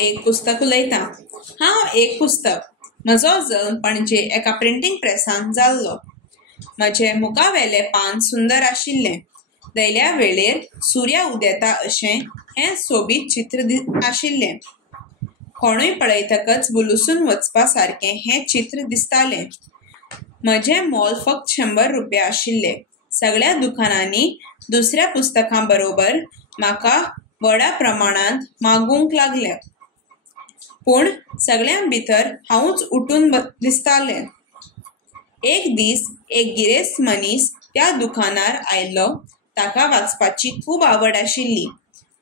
एक पुस्तक उलयतां। हांव एक पुस्तक। म्हजो जल्म पणजे एका प्रिंटींग प्रेसान जाल्लो। म्हजें मुखावेलें पान सुंदर आशिल्लें। दयल्या वेळेर सूर्य उदेता अशें हें सोबीत चित्र आशिल्लें। कोणूय पळयतकच भुलूसून वचपा सारकें हें चित्र दिसतालें। म्हजें मोल फकत 100 रुपया आशिल्लें। सगळ्या दुकानांनी दुसऱ्या पुस्तकां बरोबर म्हाका व्हडा प्रमाणांत मागूंक लागले। पूण सगळ्यां भितर हांवूच उठून दिसतालें। एक दीस एक गिरेस्त मनीस त्या दुकानार आयलो। ताका वाचपाची खूब आवड आशिल्ली।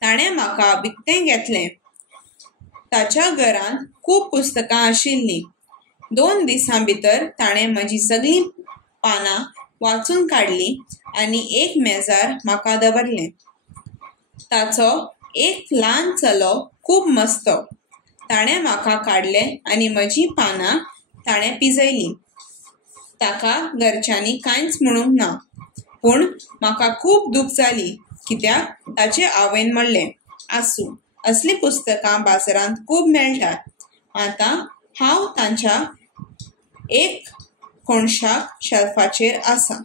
ताणें म्हाका विकतें घेतलें। ताच्या घरांत खूब पुस्तकां आशिल्लीं। 2 दिसां भितर ताणें म्हजीं सगळीं पानां वाचून काडलीं आनी एक मेजार म्हाका दवरलें। ताचो एक ल्हान चलो खूब मस्तो। ताणें म्हाका काडलें आनी म्हजीं पानां ताणें पिंजयलीं। ताका घरच्यांनी कांयच म्हणूंक ना। पूण म्हाका खूब दूख जाली कित्याक ताचे आवयन म्हणलें, आसूं, असलीं पुस्तकां बाजारांत खूब मेळटात। आतां हांव तांच्या एक कोणशाक शेल्फाचेर आसां।